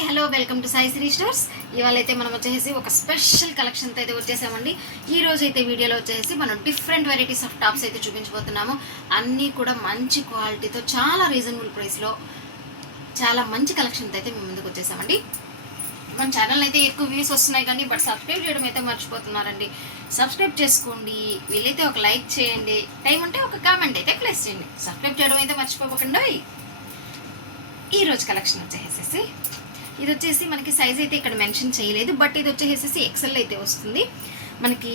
Hi hello welcome to Sai Sri stores. ఇవాళ అయితే మనం వచ్చేసి ఒక స్పెషల్ కలెక్షన్తో అయితే వచ్చేసామండి. ఈ రోజు అయితే వీడియోలో వచ్చేసి మనం డిఫరెంట్ వెరైటీస్ ఆఫ్ టాప్స్ అయితే చూపించబోతున్నాము. అన్నీ కూడా మంచి క్వాలిటీతో చాలా రీజనబుల్ ప్రైస్లో చాలా మంచి కలెక్షన్తో అయితే మేము ముందుకు వచ్చేసామండి. మన ఛానల్ అయితే ఎక్కువ వ్యూస్ వస్తున్నాయి కానీ బట్ సబ్స్క్రైబ్ చేయడం అయితే మర్చిపోతున్నారండి. సబ్స్క్రైబ్ చేసుకోండి, వీలైతే ఒక లైక్ చేయండి, టైం ఉంటే ఒక కామెంట్ అయితే ప్లేస్ చేయండి. సబ్స్క్రైబ్ చేయడం అయితే మర్చిపోకుండా. ఈ రోజు కలెక్షన్ వచ్చేసేసి ఇది వచ్చేసి మనకి సైజ్ అయితే ఇక్కడ మెన్షన్ చేయలేదు, బట్ ఇది వచ్చేసేసి ఎక్సెల్ అయితే వస్తుంది. మనకి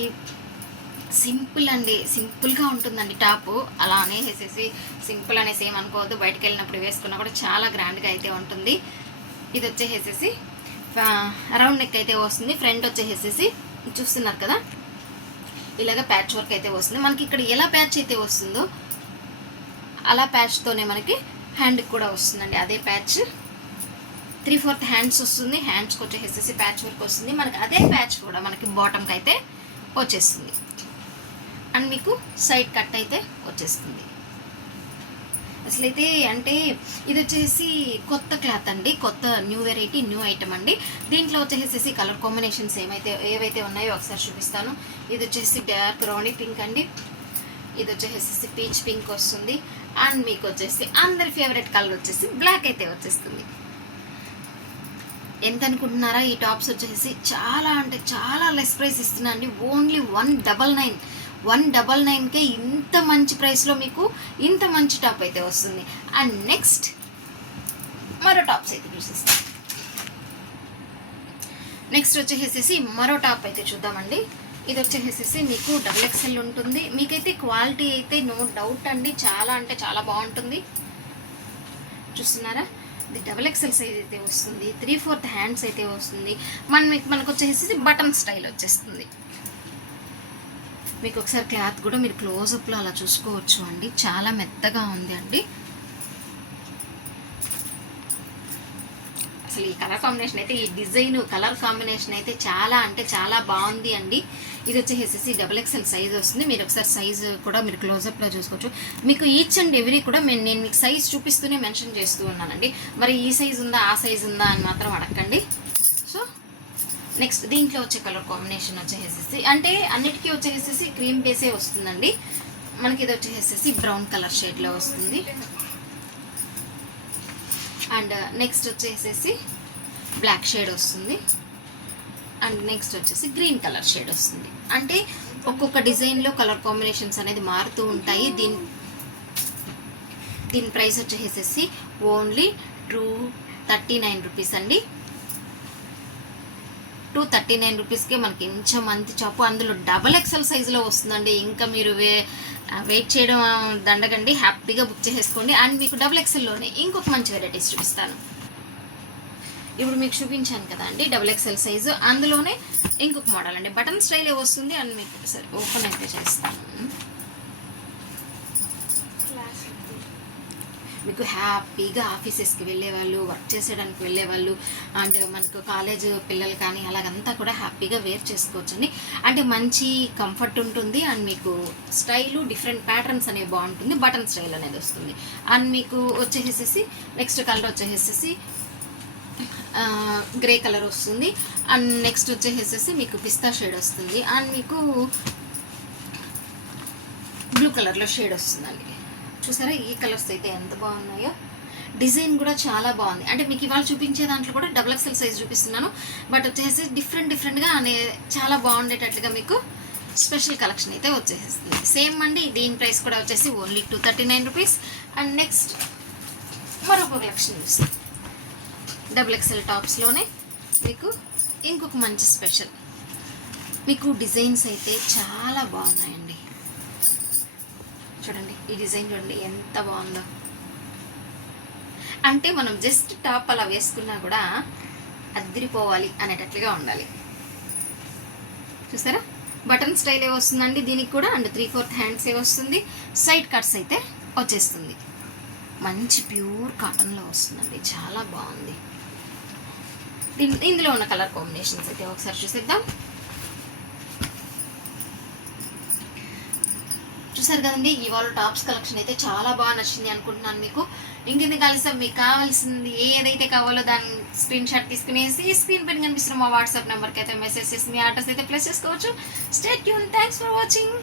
సింపుల్ అండి, సింపుల్గా ఉంటుందండి టాపు. అలా అనేసేసి సింపుల్ అనేసి ఏమనుకోవద్దు, బయటకు వెళ్ళినప్పుడు వేసుకున్నా కూడా చాలా గ్రాండ్గా అయితే ఉంటుంది. ఇది వచ్చేసేసి రౌండ్ నెక్ అయితే వస్తుంది. ఫ్రంట్ వచ్చేసేసి చూస్తున్నారు కదా, ఇలాగ ప్యాచ్ వర్క్ అయితే వస్తుంది. మనకి ఇక్కడ ఎలా ప్యాచ్ అయితే వస్తుందో అలా ప్యాచ్తోనే మనకి హ్యాండ్కి కూడా వస్తుందండి. అదే ప్యాచ్ 3/4 హ్యాండ్స్ వస్తుంది. హ్యాండ్స్కి వచ్చేసేసి ప్యాచ్ వర్క్ వస్తుంది. మనకి అదే ప్యాచ్ కూడా మనకి బాటమ్కి అయితే వచ్చేస్తుంది. అండ్ మీకు సైడ్ కట్ అయితే వచ్చేస్తుంది. అసలైతే అంటే ఇది వచ్చేసి కొత్త క్లాత్ అండి, కొత్త న్యూ వెరైటీ, న్యూ ఐటమ్ అండి. దీంట్లో వచ్చేసేసి కలర్ కాంబినేషన్స్ ఏవైతే ఉన్నాయో ఒకసారి చూపిస్తాను. ఇది వచ్చేసి డార్క్ రాణి పింక్ అండి, ఇది వచ్చేసి పీచ్ పింక్ వస్తుంది. అండ్ మీకు వచ్చేసి అందరి ఫేవరెట్ కలర్ వచ్చేసి బ్లాక్ అయితే వచ్చేస్తుంది. ఎంత అనుకుంటున్నారా? ఈ టాప్స్ వచ్చేసి చాలా అంటే చాలా లెస్ ప్రైస్ ఇస్తున్నా అండి. ఓన్లీ 199కే ఇంత మంచి ప్రైస్లో మీకు ఇంత మంచి టాప్ అయితే వస్తుంది. అండ్ నెక్స్ట్ మరో టాప్స్ అయితే చూసేస్తాం. నెక్స్ట్ వచ్చేసేసి మరో టాప్ అయితే చూద్దామండి. ఇది వచ్చేసేసి మీకు XXL ఉంటుంది. మీకైతే క్వాలిటీ అయితే నో డౌట్ అండి, చాలా అంటే చాలా బాగుంటుంది. చూస్తున్నారా, ఇది XXL సైజ్ అయితే వస్తుంది. 3/4 హ్యాండ్స్ అయితే వస్తుంది. మనకు వచ్చేసి బటన్ స్టైల్ వచ్చేస్తుంది. మీకు ఒకసారి క్లాత్ కూడా మీరు క్లోజప్లో అలా చూసుకోవచ్చు అండి, చాలా మెత్తగా ఉంది అండి. అసలు ఈ కలర్ కాంబినేషన్ అయితే, ఈ డిజైన్ కలర్ కాంబినేషన్ అయితే చాలా అంటే చాలా బాగుంది అండి. ఇది వచ్చేసి XXL సైజ్ వస్తుంది. మీరు ఒకసారి సైజు కూడా మీరు క్లోజప్లో చూసుకోవచ్చు. మీకు ఈచ్ అండ్ ఎవ్రీ కూడా నేను మీకు సైజ్ చూపిస్తూనే మెన్షన్ చేస్తూ ఉన్నానండి. మరి ఈ సైజ్ ఉందా ఆ సైజ్ ఉందా అని మాత్రం అడగండి. సో నెక్స్ట్ దీంట్లో వచ్చే కలర్ కాంబినేషన్ వచ్చేసేసి అంటే అన్నిటికీ వచ్చేసేసి క్రీమ్ బేసే వస్తుందండి. మనకి ఇది వచ్చేసేసి బ్రౌన్ కలర్ షేడ్లో వస్తుంది. అండ్ నెక్స్ట్ వచ్చేసేసి బ్లాక్ షేడ్ వస్తుంది. అండ్ నెక్స్ట్ వచ్చేసి గ్రీన్ కలర్ షేడ్ వస్తుంది. అంటే ఒక్కొక్క డిజైన్లో కలర్ కాంబినేషన్స్ అనేది మారుతూ ఉంటాయి. దీని ప్రైస్ వచ్చేసేసి ఓన్లీ 239 రూపీస్ అండి. 239 రూపీస్కే మనకి ఇంచం మంచి చాపు, అందులో XXL సైజులో వస్తుందండి. ఇంకా మీరు వెయిట్ చేయడం దండగండి, హ్యాపీగా బుక్ చేసేసుకోండి. అండ్ మీకు XXLలోనే ఇంకొక మంచి వెరైటీస్ చూపిస్తాను. ఇప్పుడు మీకు చూపించాను కదా అండి XXL సైజు, అందులోనే ఇంకొక మోడల్ అండి, బటన్ స్టైల్ వస్తుంది. అండ్ మీకు సరే ఓపెన్ అయితే చేస్తాను. మీకు హ్యాపీగా ఆఫీసెస్కి వెళ్ళేవాళ్ళు, వర్క్ చేసేయడానికి వెళ్ళేవాళ్ళు, అండ్ మనకు కాలేజ్ పిల్లలు కానీ అలాగంతా కూడా హ్యాపీగా వేర్ చేసుకోవచ్చండి. అంటే మంచి కంఫర్ట్ ఉంటుంది. అండ్ మీకు స్టైలు డిఫరెంట్ ప్యాటర్న్స్ అనేవి బాగుంటుంది. బటన్ స్టైల్ అనేది వస్తుంది. అండ్ మీకు వచ్చేసేసి నెక్స్ట్ కలర్ వచ్చేసేసి గ్రే కలర్ వస్తుంది. అండ్ నెక్స్ట్ వచ్చేసేసి మీకు పిస్తా షేడ్ వస్తుంది. అండ్ మీకు బ్లూ కలర్లో షేడ్ వస్తుందండి. చూసారా ఈ కలర్స్ అయితే ఎంత బాగున్నాయో. డిజైన్ కూడా చాలా బాగుంది. అంటే మీకు ఇవాళ చూపించే దాంట్లో కూడా XXL సైజ్ చూపిస్తున్నాను, బట్ వచ్చేసి డిఫరెంట్గా చాలా బాగుండేటట్లుగా మీకు స్పెషల్ కలెక్షన్ అయితే వచ్చేసేస్తుంది. సేమ్ అండి, దీని ప్రైస్ కూడా వచ్చేసి ఓన్లీ 239 రూపీస్. అండ్ నెక్స్ట్ మరొక కలెక్షన్ చూస్తాం. XXL టాప్స్లోనే మీకు ఇంకొక మంచి స్పెషల్. మీకు డిజైన్స్ అయితే చాలా బాగున్నాయండి. చూడండి ఈ డిజైన్ చూడండి ఎంత బాగుందో. అంటే మనం జస్ట్ టాప్ అలా వేసుకున్నా కూడా అదిరిపోవాలి అనేటట్లుగా ఉండాలి. చూసారా, బటన్ స్టైలే వస్తుందండి దీనికి కూడా. అండ్ 3/4 హ్యాండ్సే వస్తుంది. సైడ్ కట్స్ అయితే వచ్చేస్తుంది. మంచి ప్యూర్ కాటన్లో వస్తుందండి, చాలా బాగుంది. ఇందులో ఉన్న కలర్ కాంబినేషన్స్ అయితే ఒకసారి చూసేద్దాం. చూసారు కదండి, ఇవాళ టాప్స్ కలెక్షన్ అయితే చాలా బాగా నచ్చింది అనుకుంటున్నాను మీకు. ఇంకెందుకు కలిసాం, మీకు కావాల్సింది ఏదైతే కావాలో దాని స్క్రీన్ షాట్ తీసుకునేసి స్క్రీన్ పైన కనిపిస్తున్న మా వాట్సాప్ నెంబర్కి అయితే మెసేజ్ చేసి మీ ఆర్డర్స్ అయితే ప్లేస్ చేసుకోవచ్చు. Stay tune, thanks for watching.